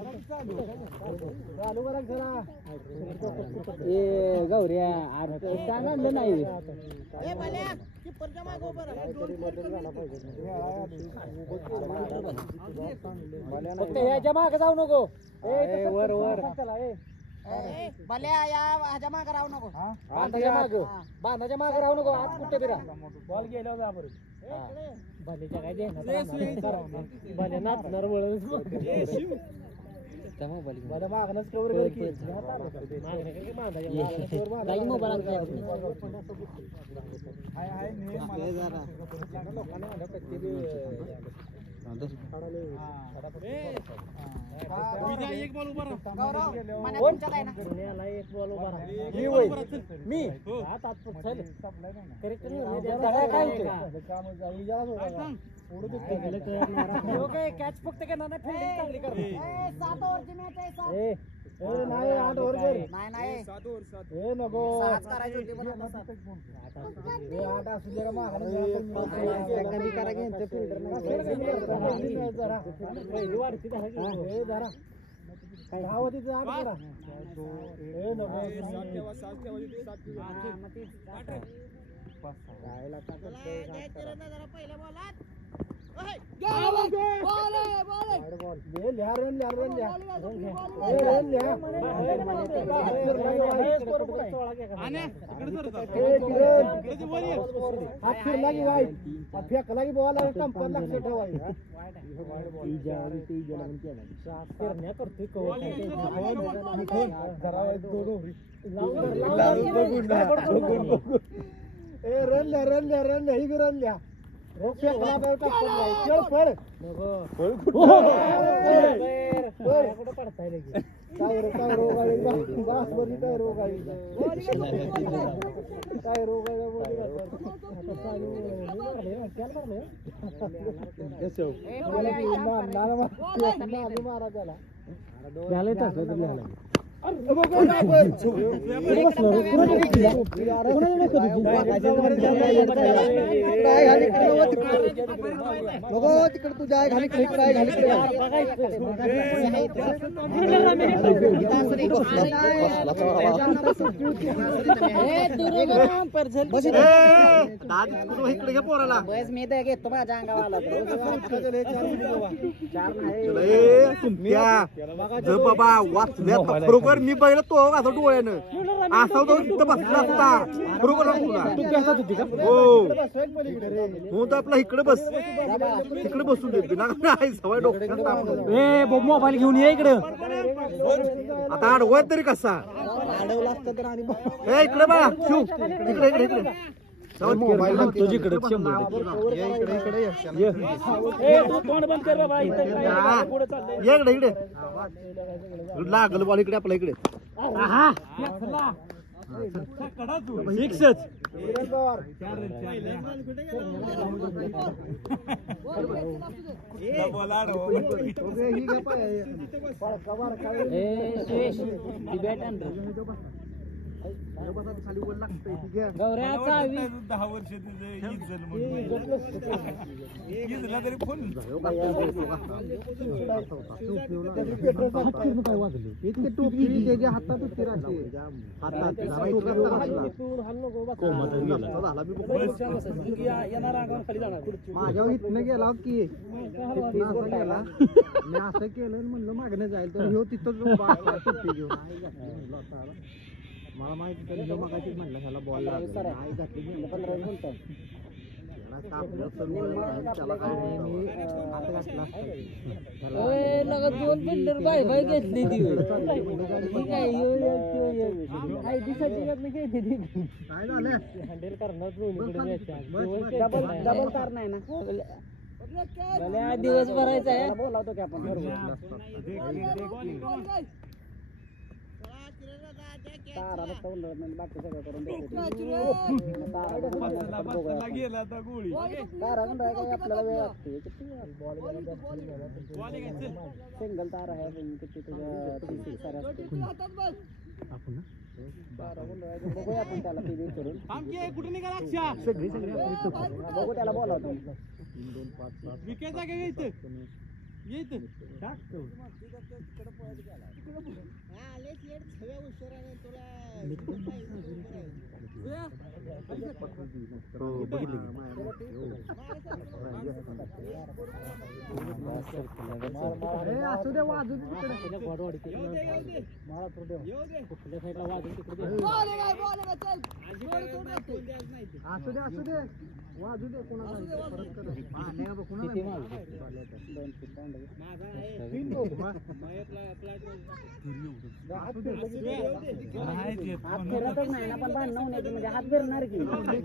चालू करा जरा ए गौऱ्या आणलं नाही फक्त याच्या मागे जाऊ नको वर वर भल्या या ह्याच्या मागे राहू नको बांधाच्या मागे राहू नको आज कुठे बिरा बॉल गेल्यावर जा बरं भल्याच्या काय भल्या नाचणार मला मागणंच कवर कर की काही मोबाईल एक बॉल उभा मी कॅच फक्त काय ना चांगली कर 7 ओव्हरची मॅच आहे 7 नाही 8 ओव्हर कर नाही 7 ओव्हर 7 हे नको 7 करायची होती पण 8 असू दे कधी करा घेऊन ते फिल्डर जरा पहिली वाढती जरा धावतीचं 8 करा हे नको 7 पहिल्या बॉलात फेकला की बॉल कंपर लक्ष ठेवायचं रन ही रनल्या तिकडे तू जाय घाली इकडे पोराला बस मी तर घेतो माझ्या अंगावाला बाबा वाचल्यात बरोबर मी बघितलं तो असं डोळ्यानं असा तो तिथं बसला असता बरोबर हो हो तर आपला इकडे बस इकडे बसून देत नाही सवय डोक्यात मोबाईल घेऊन ये इकडे आता अडवत तरी कसा अडवला असता तर आणि इकडे बघा इकडे इकडे इकडे मोबाईल तुझीकडे इकडे इकडे लागल बॉल इकडे आपल्या इकडे गौऱ्याचा 10 वर्ष तरी फोन हातात माझ्या इथनं गेला की गेला मी असं केलं म्हणलं मागणं जाईल तर ह्यो तिथं घेऊन मला माहिती तरी मगाशीच म्हटलं ह्याला बॉल नाही घातली त्याला काय मी आता घातला दोन फिल्डर बाय बाय घेतली काय झालं हँडल करणार डबल कार नाही ना दिवस भरायचा आहे बोलावतो की आपण तारा बाकी सगळं करून आपल्याला वेळ लागते सिंगल तार आहे किती तुझ्या बघूया आपण त्याला टी व्ही करून बघू त्याला बोलावतो 2 5 7 असू दे वाजू असू दे वाजू दे हात फिरतच नाही ना पण भांडण होण्याची म्हणजे हात फिरणार की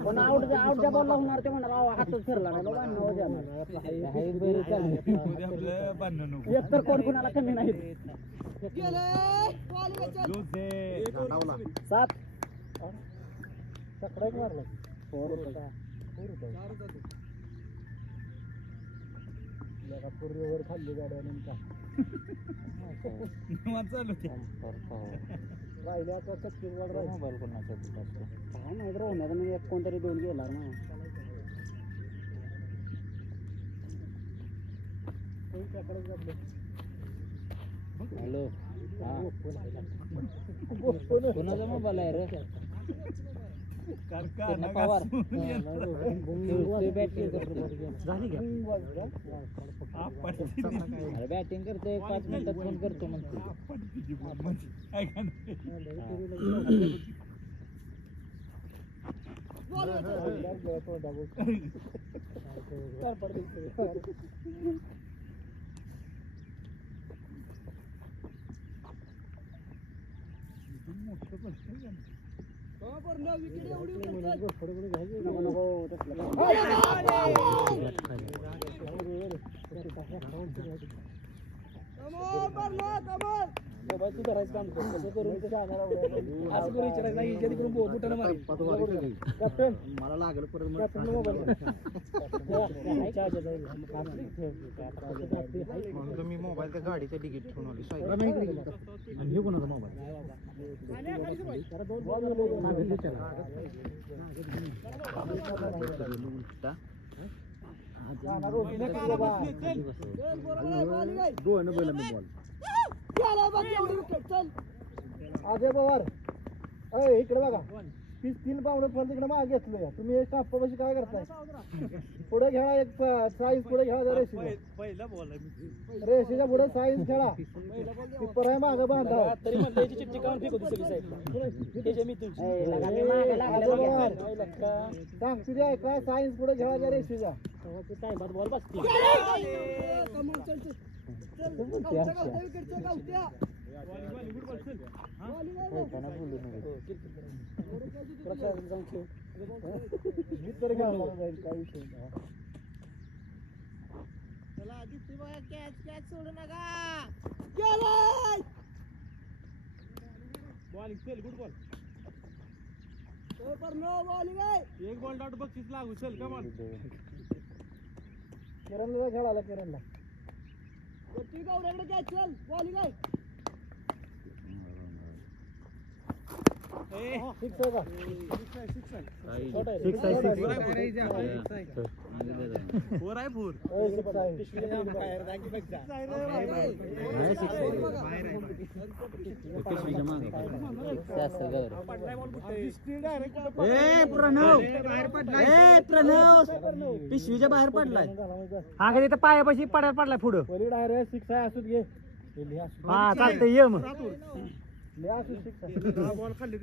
पण आउटच्या बॉलला होणार ते म्हणणार हातच फिरला नाही भांडण हो एक तर कोण कुणाला कमी नाही 7 मारला पूर्वीवर खाल्ली गाड्या राहिले आता छत्तीसगड मोबाईल कोणाचा काय नाही तर होण्याचा एक कोणतरी 2 गेला ना हॅलो कोणाचा मोबाईल आहे रे पवार बॅटिंग करतोय 5 मिनिटात फोन करतो म्हणतो मला लागलं परत मी मोबाईल त्या गाडीच्या तिकीट ठेवून आली आणि हे कोणाचा मोबाईल अजय पवार इकडे बघा 3 पावणे फोन तिकडे मागे घेतलं तुम्ही स्टाफपाशी काय करताय पुढे खेळा एक साईज पुढे खेळा रेषेच्या पुढे साईज खेळा किपर आहे मागे बांधा तरी चिठ्ठी काढून फेकू सांग तुझ्या काय सायन्स पुढे खेळा रेषेच्या बॉल बसते सोडू नका बॉलिंग चल गुड बॉल एक बॉल डॉट बक्षीस लागू चल कमान किरणला खेळाला किरणला चल बॉलिंग आहे पिशवीच्या बाहेर पडलाय हा कधी तर पायापाशी पडलाय पुढं डायरेक्ट 6 आहे असू घे हा चालतंय ये मग बॉल खाल्ली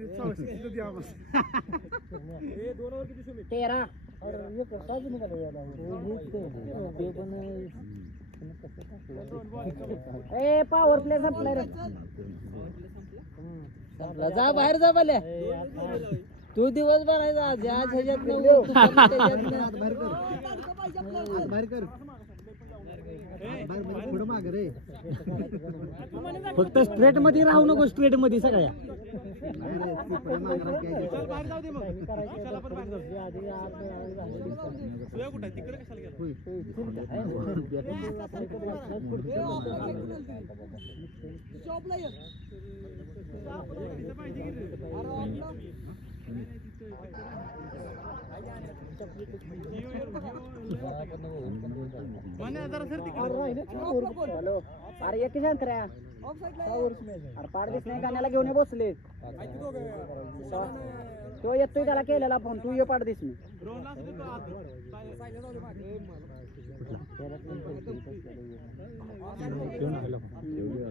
13 पॉवर प्ले संपलाय रे जा बाहेर जा बोल्या तू दिवस बनायचा आज ह्याच्यात बाहेर कर पुढं माग रे फक्त स्ट्रेट मध्ये राहू नको स्ट्रेट मध्ये सगळ्या हॅलो अरे एक शांत रे अरे पाड दिस नाही गाण्याला घेऊन ये बसले तो येतोय त्याला केलेला फोन तू ये पाड दिस मी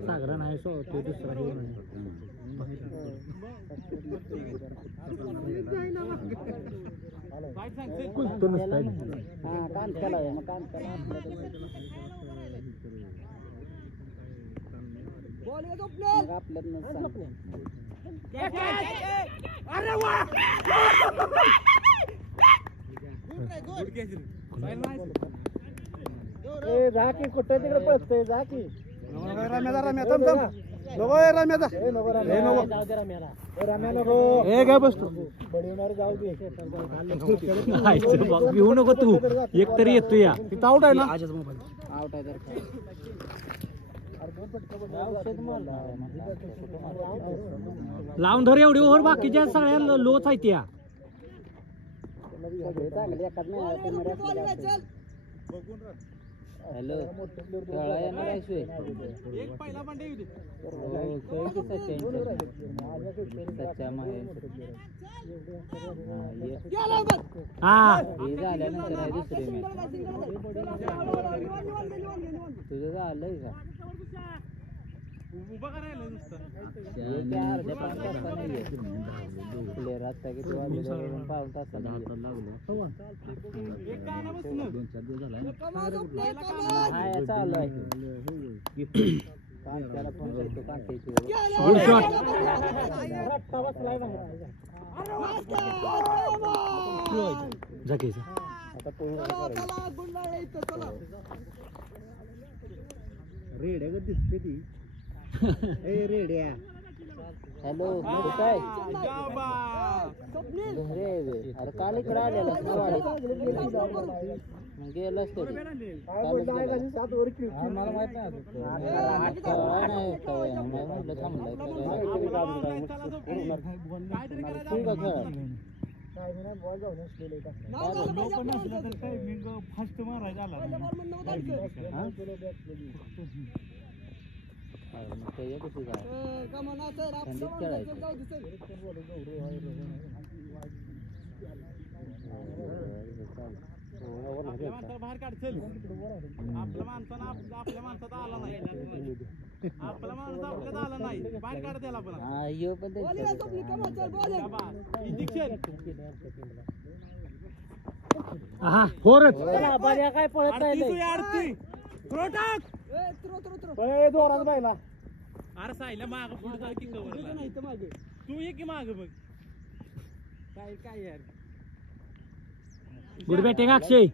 सागरण आहे सो ते दुसरा हा कान केला मग कान केला झाकी कुठे तिकडे पळतोय झाकी घेऊ नको तू एक तरी येतो या तिथं आउट आहे ना आउट आहे लावून धर एवढी ओव्हर बाकीच्या सगळ्या लोच आहेत त्या हॅलो खेळा येणार आहे हे झाल्यानंतर आहे दुसरी तुझं झालंय का अर्ध्या पाऊन तासाने प्लेअर आता किती वाजले पाऊन तासाने हाय चालू आहे कांत्याला फोन करतो कांत्याची रेड्या दिसते ती रेड्या हॅलो काय अरे काल इकडे आलेला गेलाच तरी मला माहित फास्ट मारायचा थंडीत खेळायचं बाहेर काढचल आपल्या माणसानं आपल्या माणसाचा आला नाही आपला माणूस आपल्याला आला नाही बाहेर काढ त्याला पण काय पळत अरे साईला माग पुढे की तू ये की माग बघ काय काय यार गुड बॅटिंग अक्षय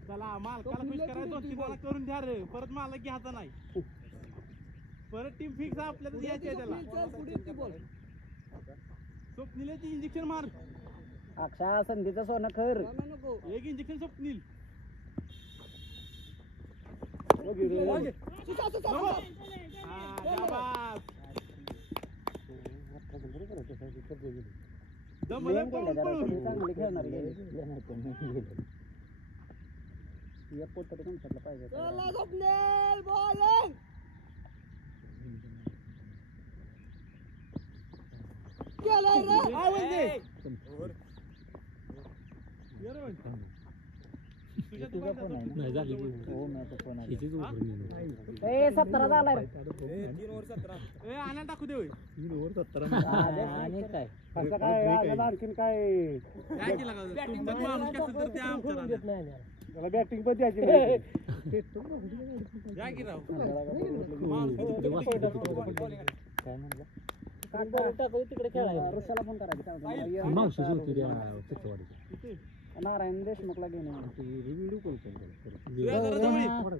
चला मालकाला खुश करायचं करून द्या रे परत मालक घ्यायचा नाही परत टीम फिक्स आपल्याला द्यायची आहे त्याला स्वप्नील इंजेक्शन मार अक्षा संधीचं सोनं खर एक इंजेक्शन स्वप्नील चांगली खेळणार पाहिजे सत्तरा झालाय टाकू दे आणि काय आणखीन काय बॅटिंग पण द्यायची काय म्हणलं तिकडे खेळायला ऋषाला फोन करायचं नारायण देशमुखला घेणे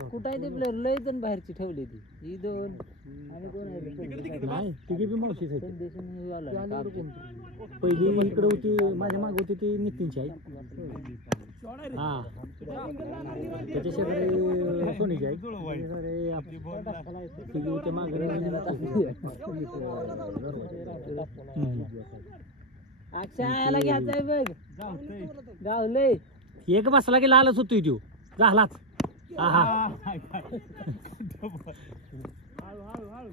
कुठं आहे ते प्लेअर लय जण बाहेरची ठेवली ती ही दोन आणि कोण आहे पहिली इकडे होती माझ्या माग होती ती नितीनची आई हा त्याच्या शेजारी सोनीची आई होते मागे अक्षय याला घ्यायचंय बघ गावलंय एक बसला की लालच होतोय तो झालाच. आहा हळू हळू हळू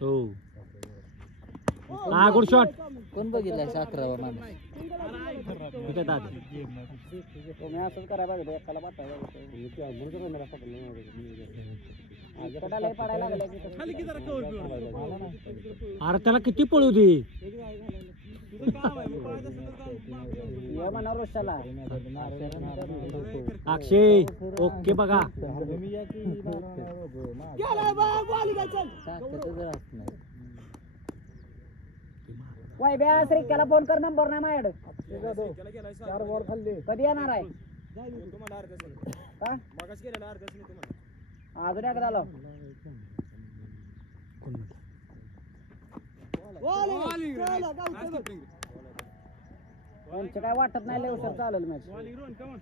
हो. हा गुड शॉट. कोण बघितलाय 11वा माणूस ठीक आहे दादा. तुम्ही असंच करायला पाहिजे एकाला पाठायला पडायला लागले खाली की जरा कवर बिवर. अरे त्याला किती पळू दे. तुझं काम आहे मग पळायचं असेल तर जाऊ. या म्हणा रोषाला अक्षय ओके बघा. वाय ब्या श्रीक्याला फोन कर नंबर नाही माझ्याकडे. कधी येणार आहे का अजून एकदा आलो. त्यांचे काय वाटत नाही लय उशीर चालेल match. Bowling run, come on.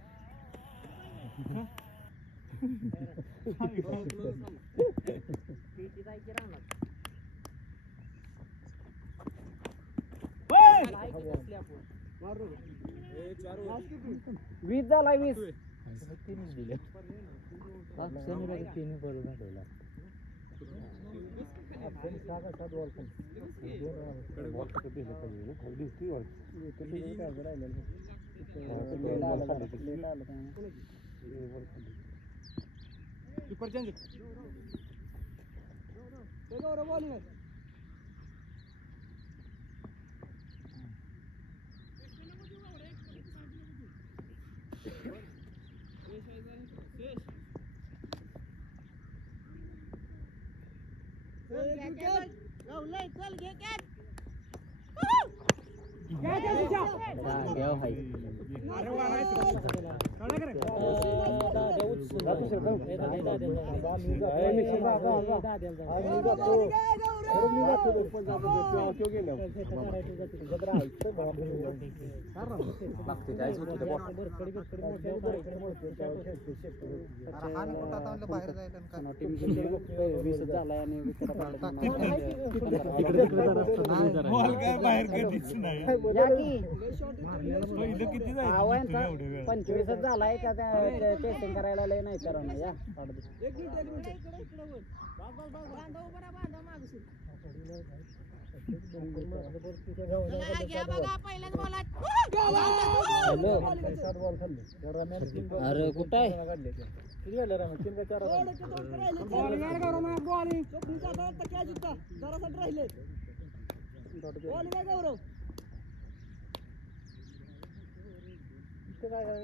वीस झाला 20. Keeper change. पंचवीस झालाय का टेस्टिंग करायला लय नाही करा ना या अरे कुठं आहे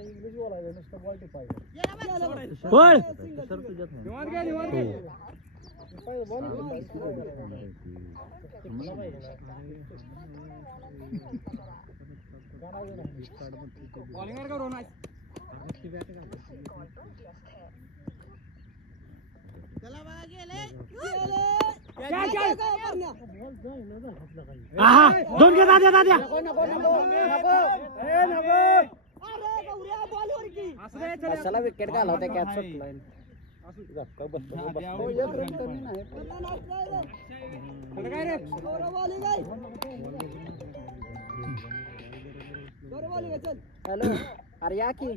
इंग्लिश बोलायचं नुसतं बॉल टिपायचं दोन घे दाद्या दाद्या. कशाला विकेट घालवते कॅच सुटलाय हॅलो अरे या की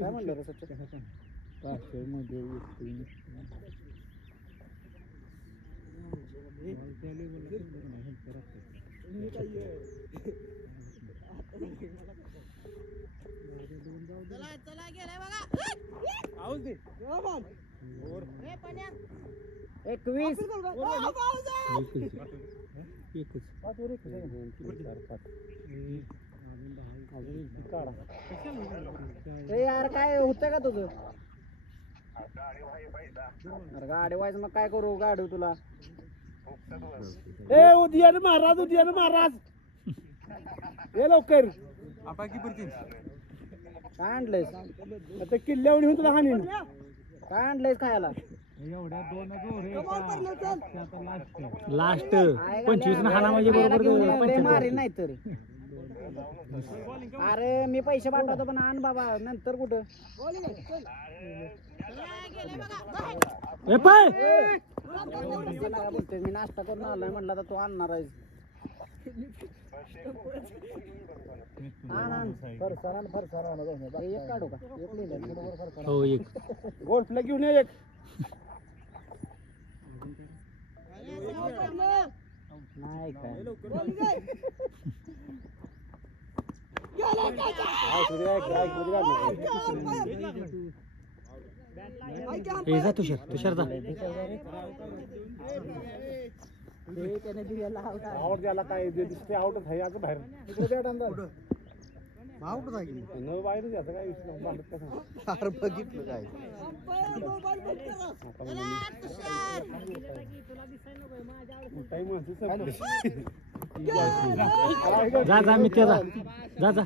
काय म्हणलं रे सच्चा यार काय होतं का तुझं अरे गाडी वाईज मग काय करू गाडी तुला ए उद्या महाराज ये लवकर. आता कीपर चेंज. काय आणलंयस आता किल्ल्यावर येऊन तुला हानी काय आणलंयस खायला लास्ट 25 न हाना म्हणजे बरोबर मारेल नाही तर अरे मी पैसे पाठवतो पण आण बाबा नंतर कुठं बोलतोय मी नाश्ता करून आलोय म्हटलं तर तू आणणार आहे एक काढू का एक लिहिलं हो एक गोल्फला घेऊन ये एक नाही काय हे जा तुषार तुषार जा आउट झाला काय दिसते आउटच आहे आता बाहेर आउटच आहे न बाहेर जायचं काय अरे बघितलं काय जा जा मित्र जा जा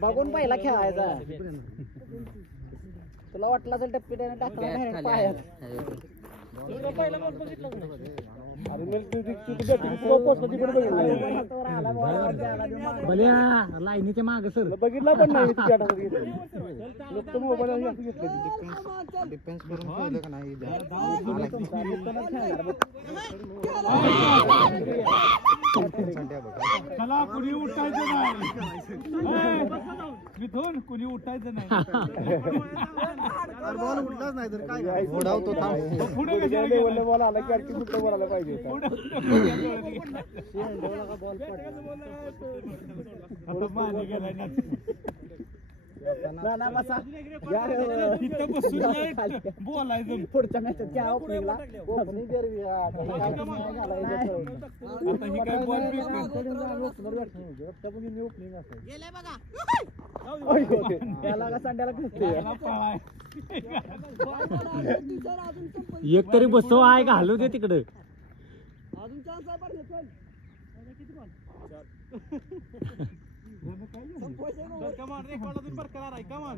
बघून पहिला खेळायचा तुला वाटला तर टप्पी त्याने टाकला पायात भल्या लाईनीच्या माग सर बघितला पण नाही डिफेन्स करून ठेवलं का नाही मला कुणी उठायचं नाही मिथून कुणी उठायचं नाही बॉल उठलाच नाही तर काय ओढावतो पुढे बॉल आला की आणखी कुठं बॉल आला पाहिजे बोलायचं पुढच्या मॅचच्या ओपनिंगला त्याला का संड्याला एक तरी बसव आहे का हलू दे तिकडं कमान रेकॉर्ड बरकरार आहे कमान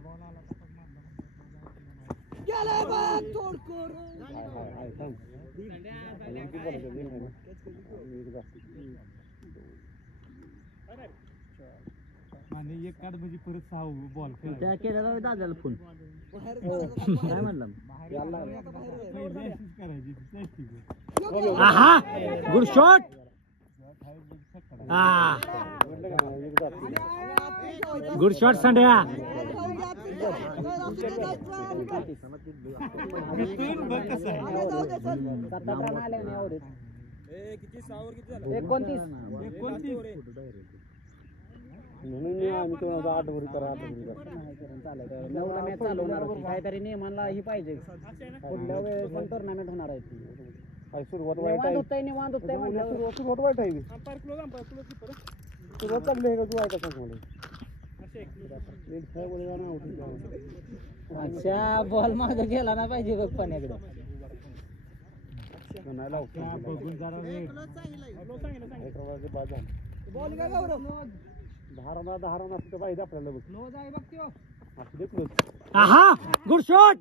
आणि एक कार्ड म्हणजे परत 6 बॉल त्या केलेला दादाला फोन काय म्हणलं आहा गुड शॉट गुड शॉट संड्या म्हणून आम्ही तुम्हाला 8 ओव्हर करा 8 9ला मॅच चालवणार होती काहीतरी नियमांना ही पाहिजे पुढल्या वेळेस पण टुर्नामेंट होणार आहे आहे सुरुवात वाईट आहे निवांत होतंय म्हटलं सुरुवात वाईट आहे सुरुवात चांगली आहे का तू आहे कसं अच्छा बॉल मागे गेला ना पाहिजे बघ पाण्याकडे बघून जरा वेळ धारण असतं पाहिजे आपल्याला बघ आहा गुड शॉट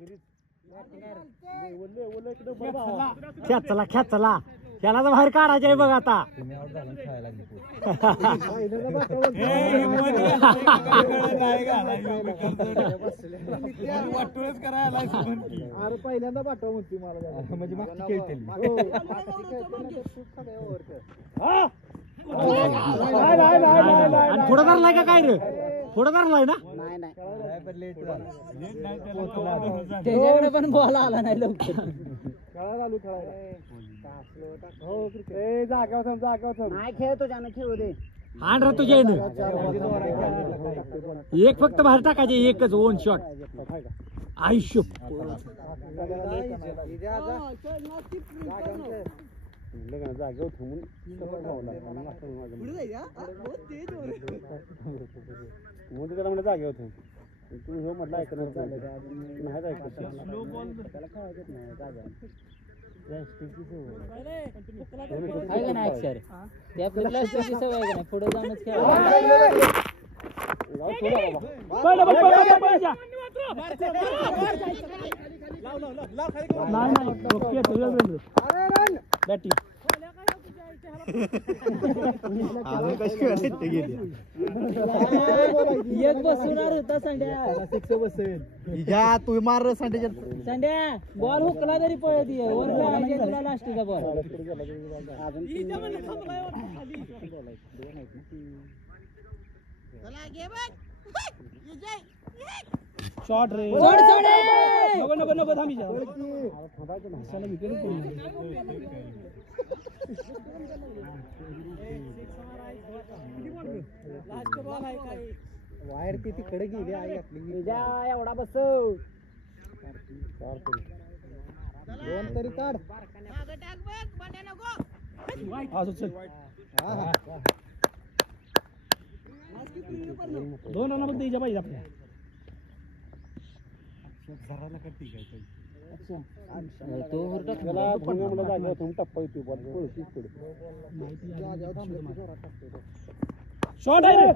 खेचला खेचला त्याला तर बाहेर काढायचं आहे बघ आता अरे पहिल्यांदा पाठवा म्हणते मला म्हणजे मागची पुढं धरलाय का काय रे पुढं धरलाय ना त्याच्याकडे पण बॉल आला नाही लवकर जाग्यावर नाही खेळतो त्यानं खेळू दे आण रे तुझ्या एक फक्त बाहेर टाकायचे एकच 1 शॉट आयुष्य जागेवर ठेवून त्याला म्हणजे जागेवर ठेवून तुम्ही हो म्हटलं ऐकणार नाही ऐकत आहे का नाही अक्षर ते आपल्या प्लास्टिकची सवय आहे का नाही पुढे जाऊनच खेळ एक बसवणार होता संड्या तू मार संडेच्या संड्या बॉल हुकला तरी पळत ये वर जायचे तुला लास्टचा बॉल शॉट रे सोड सोड नको नको थांबी जा वायर ती तिकडे गेली आई आपली एवढा बसव दोन तरी काढ दोन रन फक्त द्यायच्या पाहिजे आपल्या तो शॉट आहे रे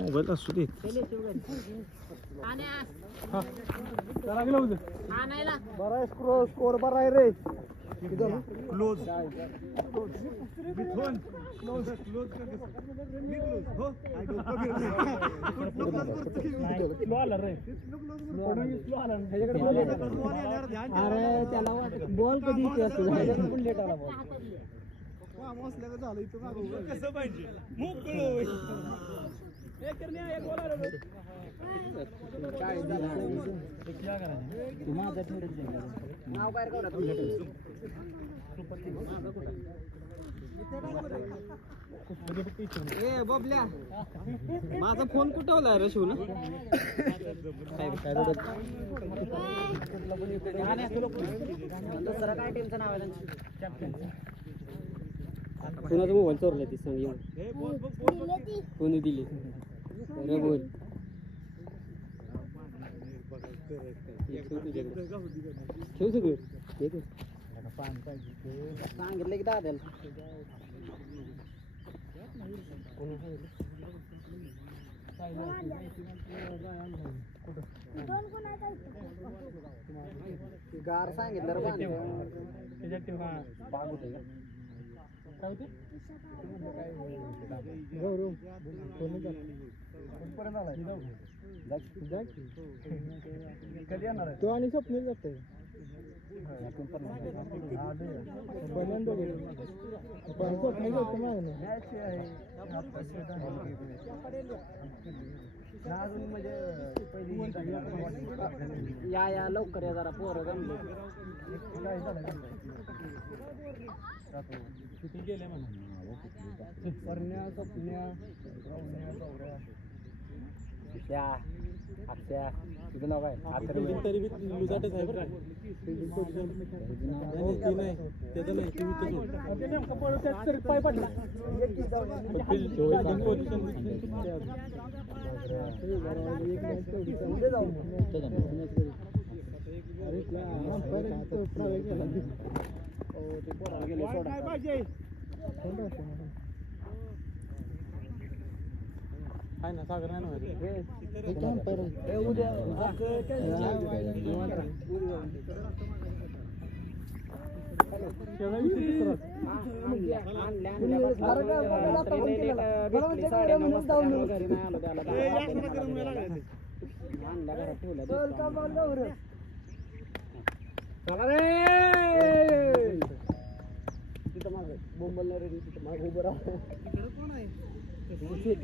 मोबाईल असू दे बरा स्कोर बरा आहे रे क्लोज अरे त्याला बॉल कधी लेट आला बॉल कसं पाहिजे नाव बाहेर काढा ए बबल्या माझा फोन कुठे होता रे शिवला दुसरा काय टीमचं नाव आहे कोणाचा मोबाईल चोरला ती सांग येऊन कोणी दिली रे बोल ठेव सगळं सांगितलं की दाद्याला गार सांगितलं कधी येणार तो आणि स्वप्न जातोय या लवकर या जरा पोरं जमले किती गेले म्हणा तुझं नाव काय तरी बी लुजाटच आहे बरं नाही त्याचं नाही पाय पडला आहे ना सागर नाही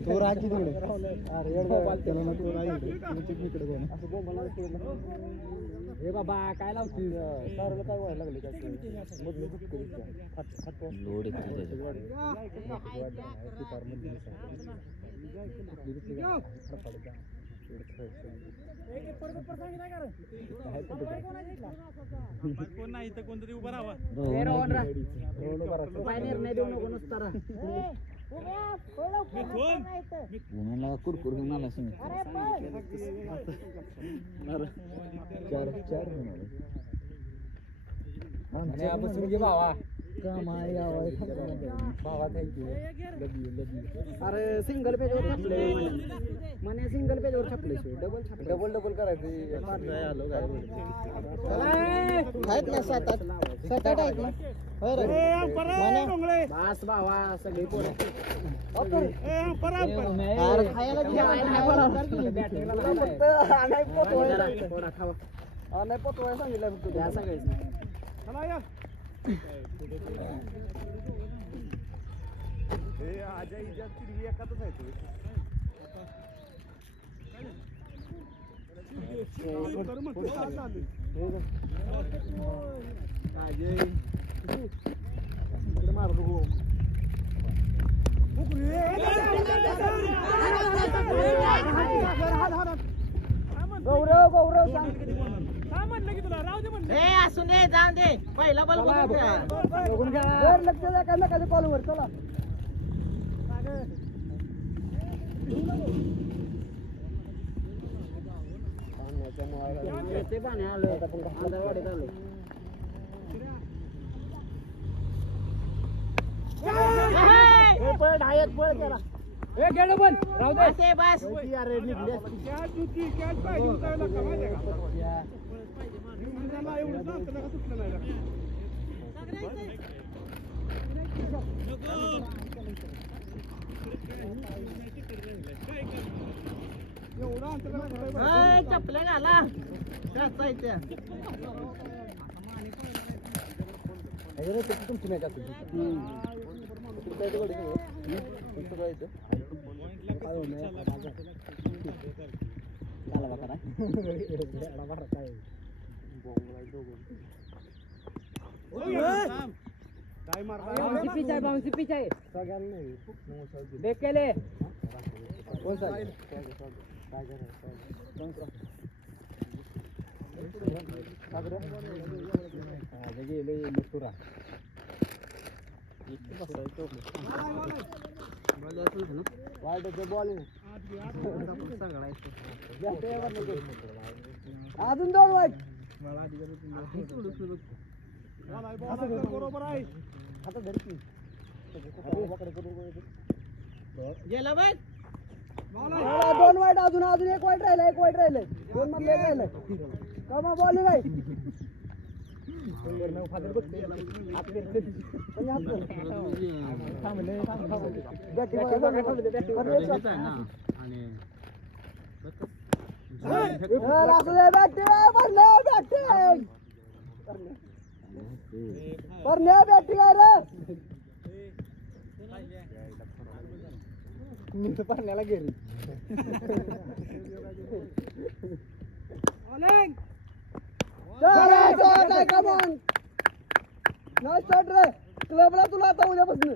तो राजी तिकडे अरे त्याला ना तो राजी इकडे कोण हे बाबा काय लावती सारला काय व्हायला लागले काय मधलं लोड कोण नाही तर कोणतरी उभं राहावा निर्णय देऊ नको नुसता कुरकुर घेऊन आला बसून घे भावा अरे सिंगल पेजवर छापले म्हणे सिंगल पेजवर छापले डबल करायचं आहेत ना 7-8 आहेत ना बास बावा सगळी पोरं खायला नाही पोतवाय सांगितलं फक्त द्या सगळेच गौरव असून दे जाऊन दे पहिला बॉल लक्ष द्या काय नका कॉलवर चला ते पाणी आलं आंधळवाडीत आलो पळ केला गेलो पण राहू दे बस चपल्या घाला तुमची मॅच असते बाउन्सी पिच आहे देख केले अजून 2 वाईट बरोबर आहे आता धरती गेला बाई 2 वाईट अजून 1 वाईट राहिलाय 2 मध्ये राहिलाय कमा बॉलिंग आहे पाण्याला गेली क्लबला तुला आता उद्यापासून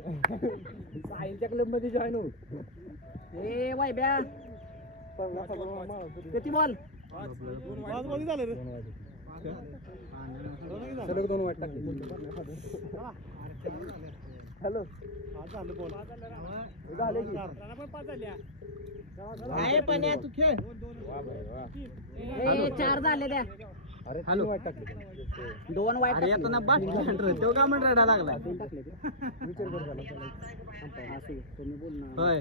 साहिलच्या क्लब मध्ये जॉईन होऊ ए वायब्या किती बॉल झालं रे सलग 2 वाट टाकले हॅलो झाले की आहे पण तू खेळ 4 झाले द्या अरे हॅलो 2 वाईट येताना तो का म्हणून रडा लागला टाकले विचार कर तुम्ही बोल ना होय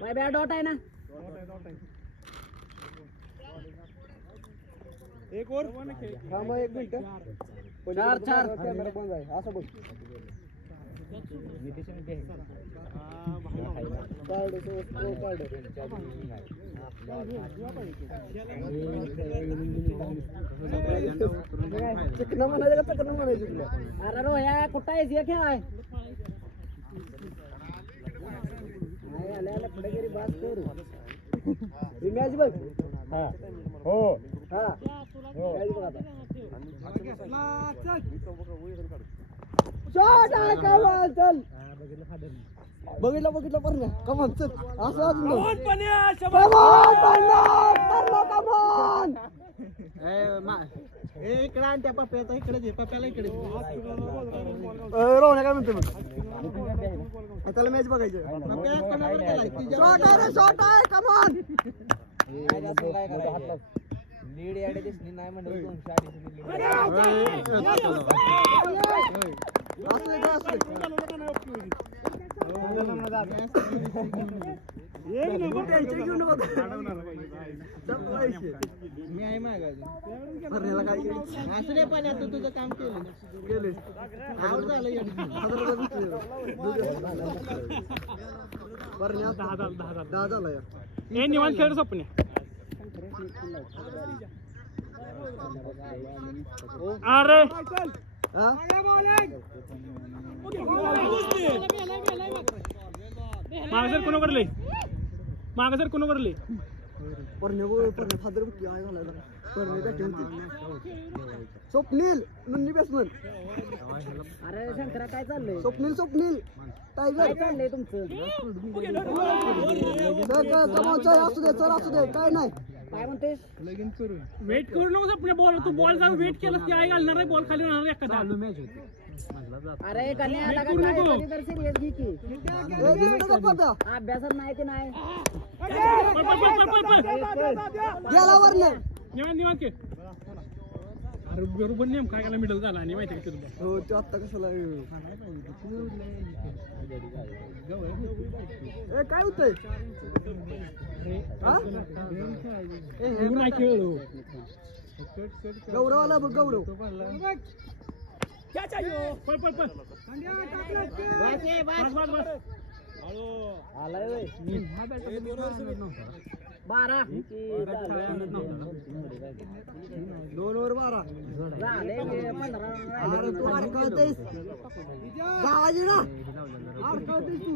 वायब्या डॉट आहे ना एक और थांबा 1 मिनिट 4 कॅमेरा बंद आहे असं बघ चिकना म्हणायचं का चकना म्हणायचं तुला अरे रो या कुठं आहेस हे खेळ आहे आल्या आल्या फडगिरी बास करू मॅच बघ हो हा मॅच बघ आता शॉट आहे कमाल चल बघितलं पण कमाल चल असं अजून कमान इकडे आणि त्या पप्प्याचा इकडे दे पप्प्याला इकडे रोहण्या काय म्हणते मग त्याला मॅच बघायचं शॉट आहे कमान लीड याडे दिसली नाही म्हणून मी आहे मागायचं असं नाही पण आता तुझं काम केलं आवड झालं निवांत खेळ स्वप्न अरे मागसर कोण करले मागसर कोण करले स्वप्नील नुन्नी बॅट्समन अरे शंकरा काय चाललंय स्वप्नील टायगर काय चाललंय तुमचं असू दे काय नाही काय म्हणतेस वेट करू नको आपल्या बॉल तू बॉल जाऊन वेट केलं की आई घालणार आहे बॉल खाली राहणार एखादा अरे कन्या आला का काय कधी तर सिरियस घे की अभ्यासात नाही की नाही निवांत निवांत के अरे बरोबर नेम काय केला मिडल झाला आणि माहिती का तुला हो तो आता कशाला काय होतंय नाही खेळलो गौरव आला बघ गौरव पळ पळ पळ आलाय 12 2 ओव्हर 12 झाले 15 अरे तू अडकळतेस गावाची ना अडकळतेस तू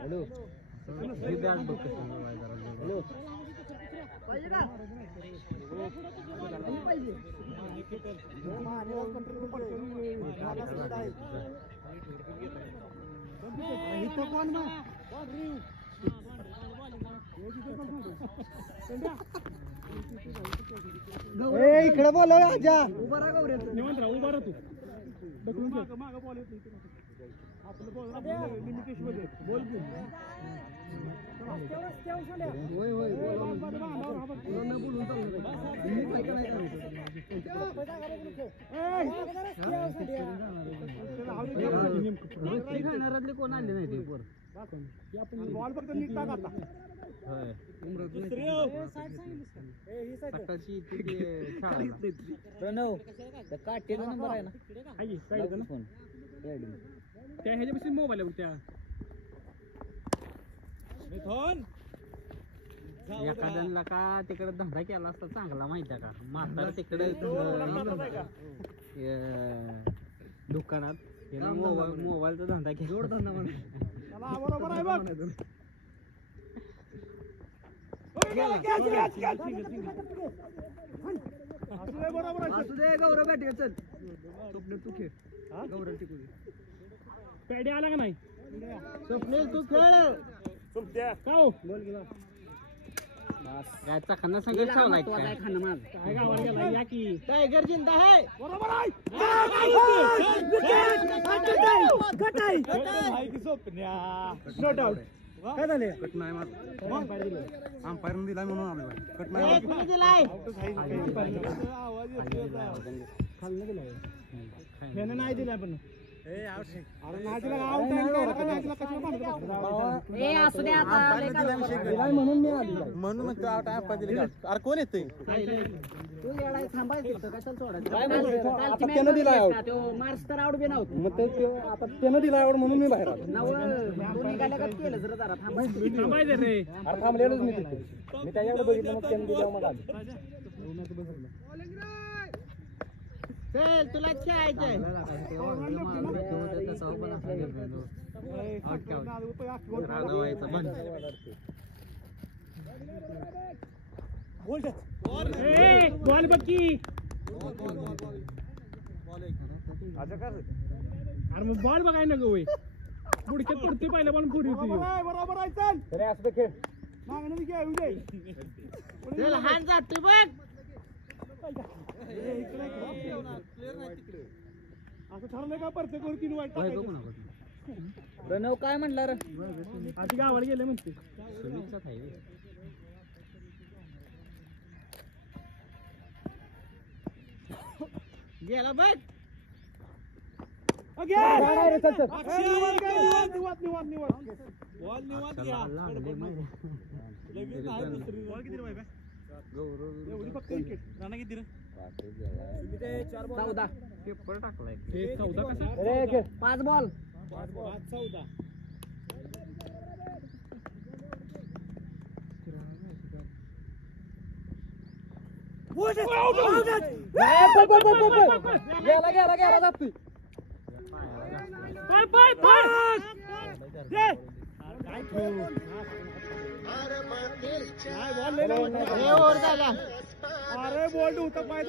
हॅलो पाहिजे का पाहिजे कोण मग इकडे बोल आजा उभा राहा गौरी निवांत राहा उभा राहा तू ढकलून खेळ होय होय बोलून खेळणाऱ्यातले कोण आणले नाही ते बॉल फक्त नीट टाक आता प्रणव काटेचा नंबर आहे ना फोन त्या ह्याच्यापासून मोबाईल आहे त्या एखाद्याला का तिकडे धंदा केला असता चांगला माहिती आहे का म्हातारा तिकडे दुकानात मोबाईलचा धंदा केला जोड धंदा बरोबर आहे बघ असू दे गौरव बॅटिंग चल स्वप्नील तू खेळ गौरव टिकू पॅडी आला का नाही स्वप्नील तू खेळ का हो काय चाखांना संगत ठेवलाय काय खाणं माझं काय गावाला गेला या की टायगर जिंदा आहे बरोबर आहे नो डाऊट काय झाले अंपायर दिलाय म्हणून आलो कट नाही त्यानं नाही दिला पण म्हणून मी आली म्हणून अरे कोण येते तू येणार थांबायचं कशाला सोडायचं त्यानं दिला मार्च तर आवड बी नव्हतं मग ते आता त्यानं दिला आवड म्हणून मी बाहेर आलो नव तू निघाल्या का केलं जरा जरा थांबायचं थांबायचं रे अरे थांबलेलोच मी तिथे मी त्याच्याकडे बघितलं मग त्यानं दिला मग आलो चल तुला खेळायचंय बॉल बक्की अरे मग बॉल बघाय ना गो पुढच्यात पडते पहिल्या बॉल पुढे बरोबर आहे चल चल हात जातोय बघ असं ठरलंय का प्रत्येक वर 3 वाईट प्रणव काय म्हणला रे आधी गावाला गेले म्हणते गेला बघ पेपर टाकलाय 14 कसा 5 बॉल 14 गेला गेला गेला जातोय अरे बॉल होता पाय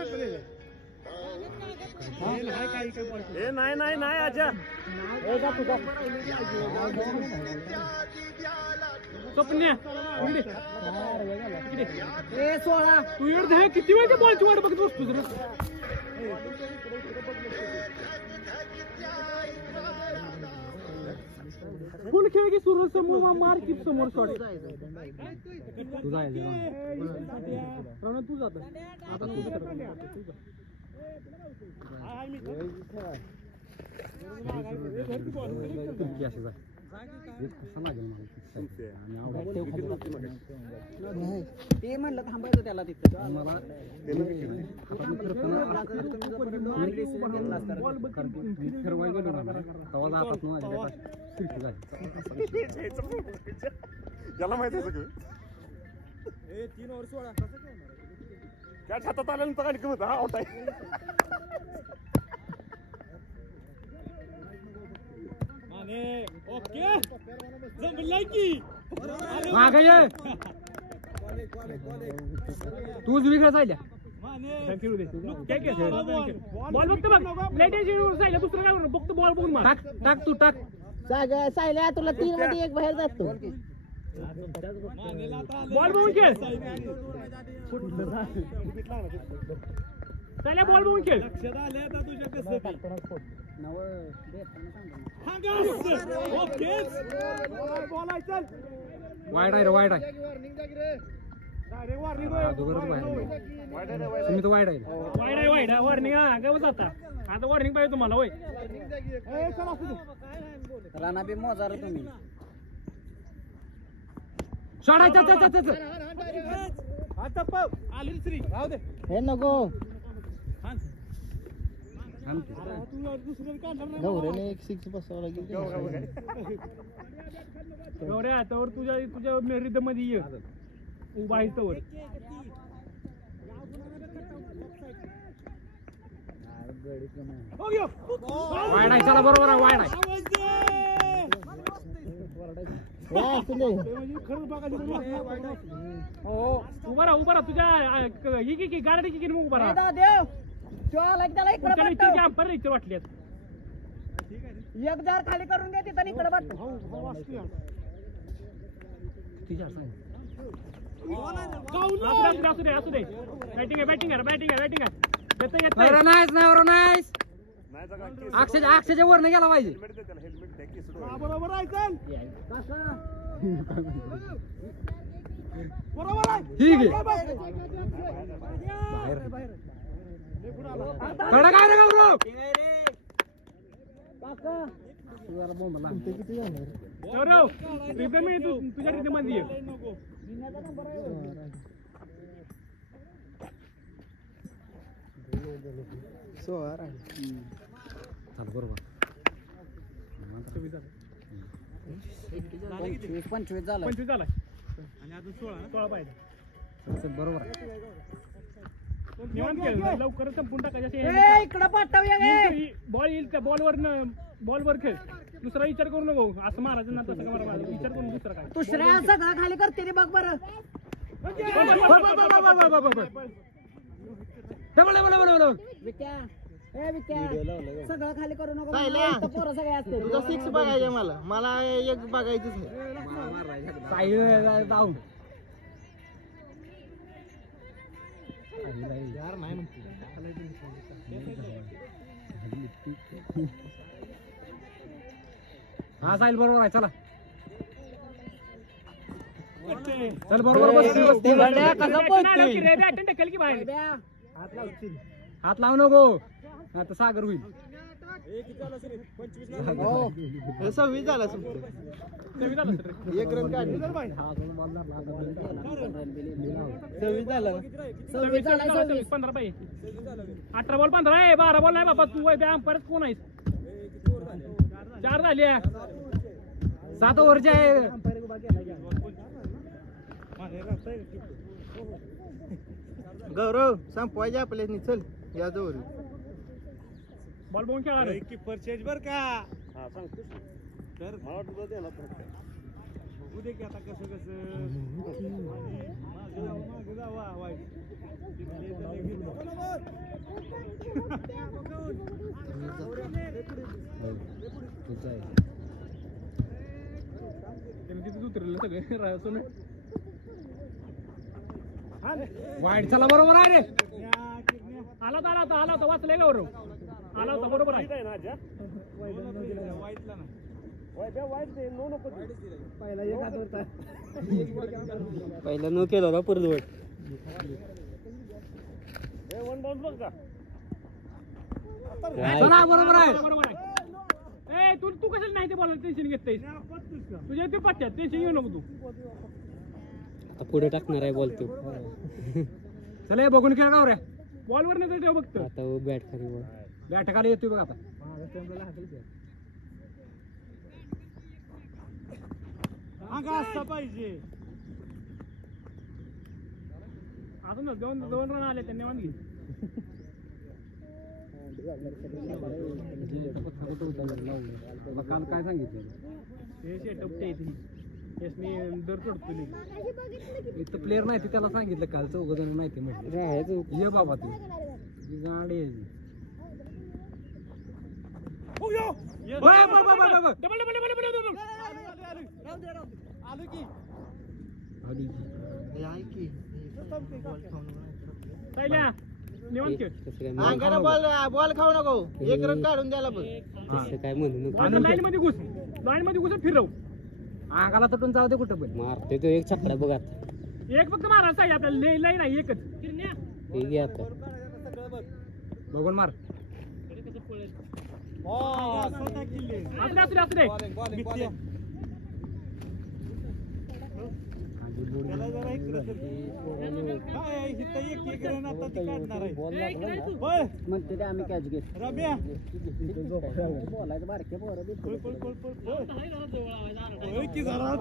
नाही नाही नाही आजा स्वप्न्या ए 16 तू एवढं किती वेळच्या बॉलची वाट बघत बसतो रे फुल खेळ की सुरू समोर मार की समोर शॉट तू जायचं तू जात आता ते म्हणलं थांबायचं त्याला तिथं याला माहिती आहे सगळं 3 ओव्हर 16 त्या छातात आल्यानंतर आणि किंमत हा आउट आहे ओके जमलाय की तू उजवीकडे जायला बॉल बघतो बघ लेटेस्ट दुसरं काय बघतो बॉल बघून मार टाक तू टाक सायल्या तुला 3 मध्ये 1 बाहेर जातो बॉल बघून खेळ सायल्या बॉल बघून खेळ लक्षात आले आता तुझ्या कसं वाईट आहे रे वाईट आहे तुम्ही तर वाईट आहे वाईट वॉर्निंग काय जाता आता वॉर्निंग पाहिजे तुम्हाला होय राणा बी मोजा रे तुम्ही आली श्री राहू दे हे नको गौऱ्याने 1 6 बसवावं लागेल गौऱ्या त्यावर तुझ्या रिदम मध्ये ये उभा आहे तवर वाईट आहे चला बरोबर आहे वाईट उभा राहा तुझ्या गाडी की उभा राहा देव त्याला इकडे वाटल्यात 1 जार खाली करून दे तिथं इकडे बघ असू दे बॅटिंग आहे अक्षयच्या वर नाही गेला पाहिजे बरोबर आहे चल बरोबर आहे ठीक आहे कडक आहे रे गौरव गौरव रिदम ये तुझ्या रिदम मध्ये ये बरोबर 25 झालं 25 झालाय आणि अजून 16 पाहिजे बरोबर निवांत खेळ लवकर संपून टाकायचं ए, इकडं पाठवूया गे. बॉल येईल त्या बॉलवर खेळ दुसरा विचार करू नको असं मारायचं ना तसं मारा विचार करून दुसरा काय दुसऱ्या सगळं खाली करते रे बघ बरं. विक्या, ए विक्या, सगळं खाली करू नको. सायल्या. इथं पोरं सगळे असते. तुझा 6 बघायचं मला एक बघायचंच नाही. जाऊन हा साहिल बरोबर आहे चला चल बरोबर ब्या. हात लावू नको आता सागर होईल हो 26 झाला सुट्टी. 1 रन काढली. 26 झाला ना. 26 झालाय, 26. 15 पाहिजे 18 बॉल 15 आहे 12 बॉल नाही बाबा तू परत कोण आहेस 4 झाली 7 ओव्हरचे आहे गौरव संपवायचे आपल्यानी चल या जवळ. बॉल बघून खेळा रे कीपर चेंज बर का तर मला वाटतं त्याला बघू दे की आता कसं मागे जावा वाईट तिथेच उतरलं सगळे सोनं वाईट चला बरोबर आहे रे आला होता वाचलंय गौरव आला होता बरोबर आहे वाईटला ना पहिला न केलं ना परत वाईट चला बरोबर आहे बरोबर आहे ए तू कशाला नाही ते बॉल टेन्शन घेतोयस तुझ्या ते पट्ट्यात टेन्शन घेऊ नको तू पुढे टाकणार आहे बॉल तू चला बघून खेळ गाव रे बॉलवर नाही ठेव बघतो आता बॅट खाली बॅट खाली येतोय बघ आता अंगा असता पाहिजे अजून 2 रन आले त्यांनी वांगी काल काय सांगितलं हे सेटअप ते मी दर चढतो इथं प्लेअर नाही ते त्याला सांगितलं काल 4 जण नाही ते म्हटलं ये बाबा तू गाडी निवांत बॉल खाऊ नको 1 रन काढून द्यायला बघ. काय म्हणून लाईन मध्ये घुस फिरव अंगाला तटून जाऊ दे कुठं पण मारते तो एक छकडा बघ आता एक फक्त मारायचं आहे आपल्याला लाईन आहे एकच ठीक आहे आता बघून मार असू दे त्याला जरा इकडं काय इथं एक रन आता ती काढणार आहे म्हणते ते आम्ही कॅच घेत. रम्या बोलायचं बारके पोरं बी. की जरा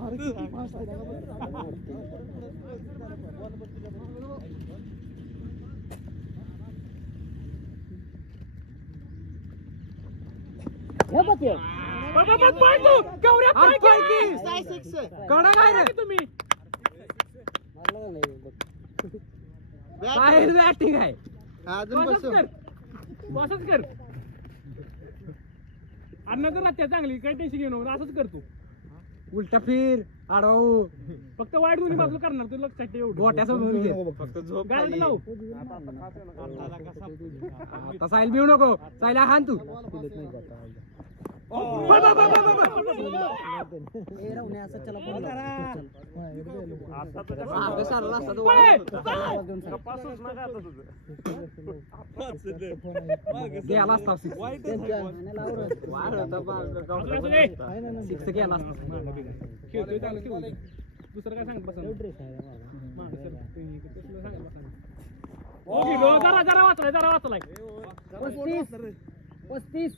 हे बघ हे. कडा काय रे तुम्ही काय बॅटिंग आहे अजून बसव. बसच कर अन्न तर राहत्या चांगली काही टेन्शन घेऊ नको असंच करतो उलटा फिर आडवाऊ फक्त वाईट दोन्ही बाजूला करणार तू लक्षात ठेव एवढं. गोट्या सोडून घे फक्त झोप गाडी लावू आता साईल बिऊ नको सायला हान तू हे राहून असं चला पुढं लाव. गेला असता आणि लाव रे. सिक्स गेला असता खेळतोय चांगलं खेळू दे. दुसरं काय सांगत बसा मागं सर. तसलं सांगत बसा. जरा वाचलाय 35. 35.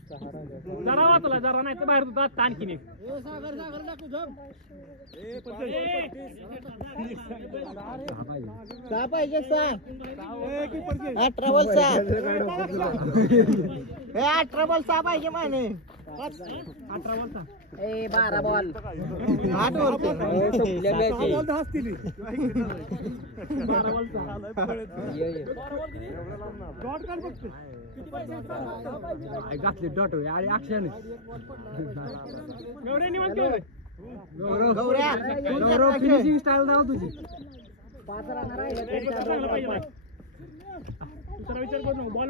जरा वाचला जरा नाही तर बाहेर होता आता आणखीन एक सहा पाहिजे 6 18 बॉल 6 हे 18 बॉल 6 पाहिजे माने 12 बॉल 8 बॉल घातले डॉट आणि अक्षर गौऱ्या फिनिशिंग स्टाईल दाव तुझी 5 रन राहिले दुसरा विचार करू नको बॉल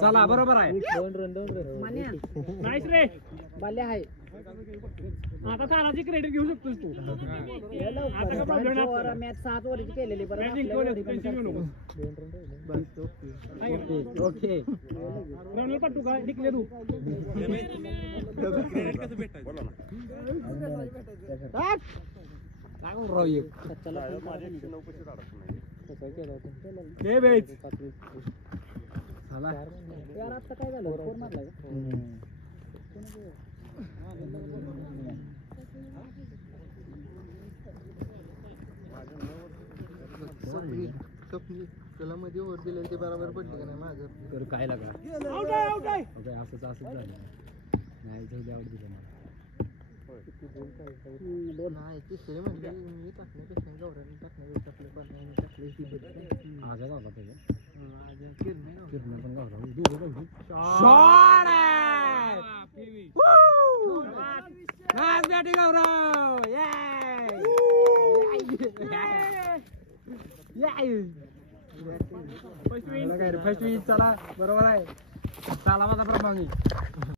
चला बरोबर आहे नाईस रे बाल्य आहे आता थाराची क्रेडिट घेऊ शकतोस तू आता का प्रॉब्लेम नाही मॅच 7 ओव्हरची केलेली बरं मॅच जिंकवलं टेन्शन घेऊ नको ओके रनल पट्टू का जिंकले तू क्रेडिट कसं भेटायचं राव एक दे बेच चला यार आता काय झालं फोन मारलाय त्याला मध्ये ओव्हर दिले ते बरोबर पडले का नाही माझं तर काय लागा आउट आहे आउट आहे असंच झालं नाही जाऊ द्या आउट दिलं नाही तिसरे म्हणजे मी टाकण्यापेक्षा गौऱ्याने टाकण्यापेक्षा आपल्या पाण्याने टाकले ती माझ्या गावाला त्याच्या किरण पण गावला नाईस बॅटिंग गौरव फर्स्ट विन चला बरोबर आहे चला माझा प्रमाणे